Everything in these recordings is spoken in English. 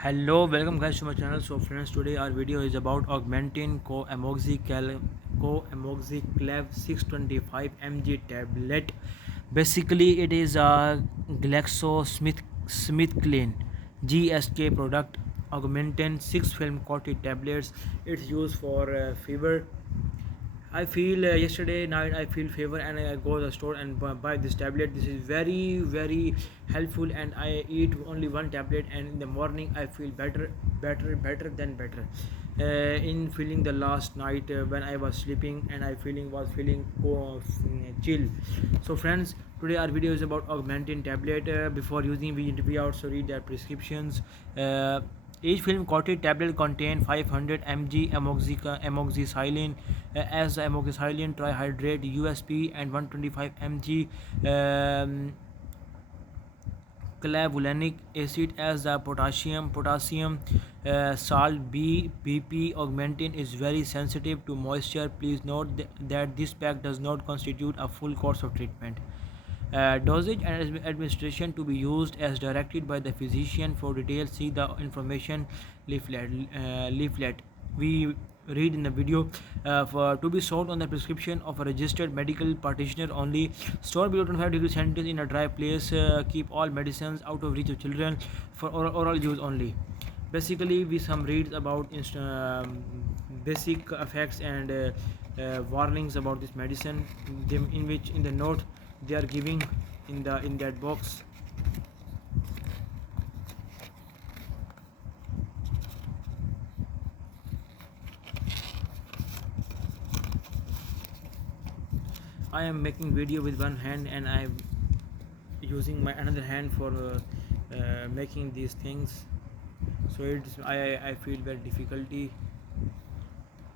Hello, welcome guys to my channel. So friends, today our video is about augmentin co-amoxiclav 625 mg tablet. Basically, it is a GlaxoSmithKline GSK product. Augmentin 6 film coated tablets. It's used for fever. I feel yesterday night I feel fever and I go to the store and buy this tablet. This is very helpful, and I eat only one tablet, and in the morning I feel better. In feeling the last night when I was sleeping and I feeling chill. So friends, today our video is about augmentin tablet. Before using, we also read their prescriptions. Each film coated tablet contain 500 mg amoxicillin as the amoxicillin trihydrate USP and 125 mg clavulanic acid as the potassium salt BP. Augmentin is very sensitive to moisture. Please note that this pack does not constitute a full course of treatment. Dosage and administration to be used as directed by the physician. For details, see the information leaflet. We read in the video for to be sold on the prescription of a registered medical practitioner only. Store below 25 degrees centigrade in a dry place. Keep all medicines out of reach of children for oral use only. Basically, we some reads about basic effects and warnings about this medicine, in which in the note they are giving in that box. I am making video with one hand and I'm using my another hand for making these things. So I feel very difficulty,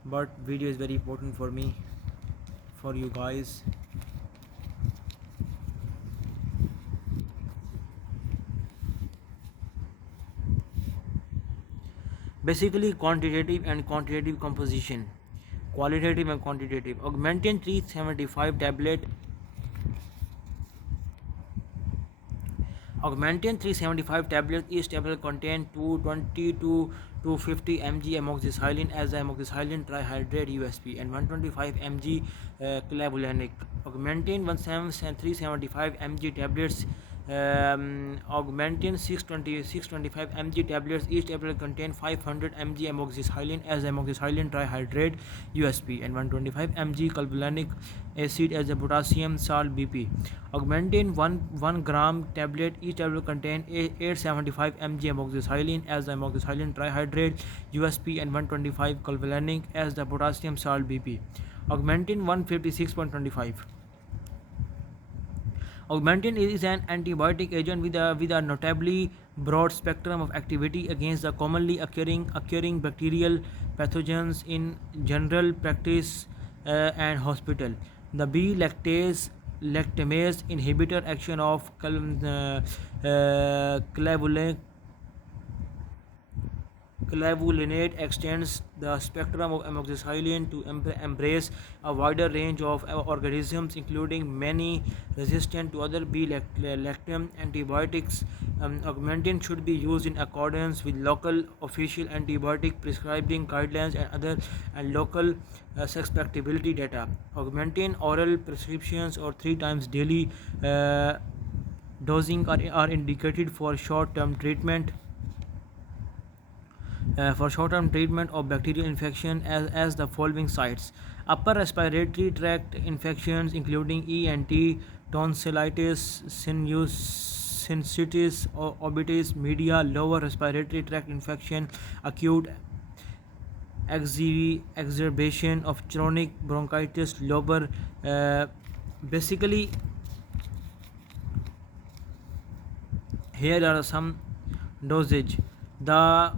but video is very important for me, for you guys. Basically, quantitative and quantitative composition, qualitative and quantitative. Augmentin 375 tablet. Augmentin 375 tablets. Each tablet contains 220 to 250 mg amoxicillin as the amoxicillin trihydrate USP and 125 mg clavulanic. Augmentin 375 mg tablets. Augmentin 625 mg tablets. Each tablet contains 500 mg amoxicillin as amoxicillin trihydrate USP and 125 mg clavulanic acid as a potassium salt BP. Augmentin 1 gram tablet. Each tablet contains 875 mg amoxicillin as the amoxicillin trihydrate USP and 125 clavulanic as the potassium salt BP. Augmentin 156.25. Augmentin is an antibiotic agent with a notably broad spectrum of activity against the commonly occurring bacterial pathogens in general practice and hospital. The lactamase inhibitor action of clavulanic Clavulinate extends the spectrum of amoxicillin to embrace a wider range of organisms, including many resistant to other B-lactam antibiotics. Augmentin should be used in accordance with local official antibiotic prescribing guidelines and other and local suspectability data. Augmentin oral prescriptions or 3 times daily dosing are indicated for short-term treatment of bacterial infection as the following sites: upper respiratory tract infections including ENT, tonsillitis, sinusitis, otitis media; lower respiratory tract infection, acute exacerbation of chronic bronchitis, lower. Basically, here are some dosage. The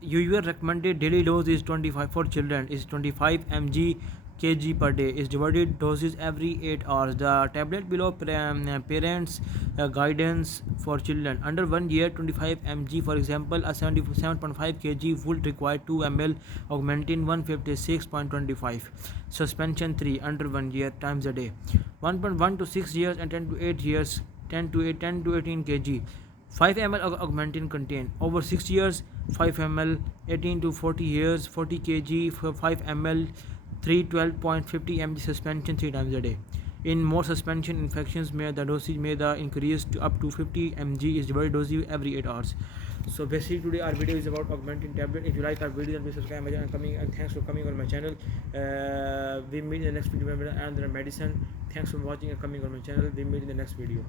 usual recommended daily dose is 25 for children is 25 mg kg per day. Is divided doses every 8 hours. The tablet below parents guidance for children under 1 year 25 mg. For example, a 77.5 kg would require 2 ml augmentin 156.25. Suspension 3 under 1 year times a day. 1.1 to 6 years and 10 to 8 years 10 to 18 kg 5 ml augmentin contain over 6 years 5 ml, 18 to 40 years 40 kg for 5 ml, 312.50 mg suspension 3 times a day. In more suspension infections, may the dosage may the increase to up to 50 mg is divided dosage every 8 hours. So basically today our video is about augmentin tablet. If you like our video, then please subscribe my channel and thanks for coming on my channel. We meet in the next video and the medicine. Thanks for watching and coming on my channel. We meet in the next video.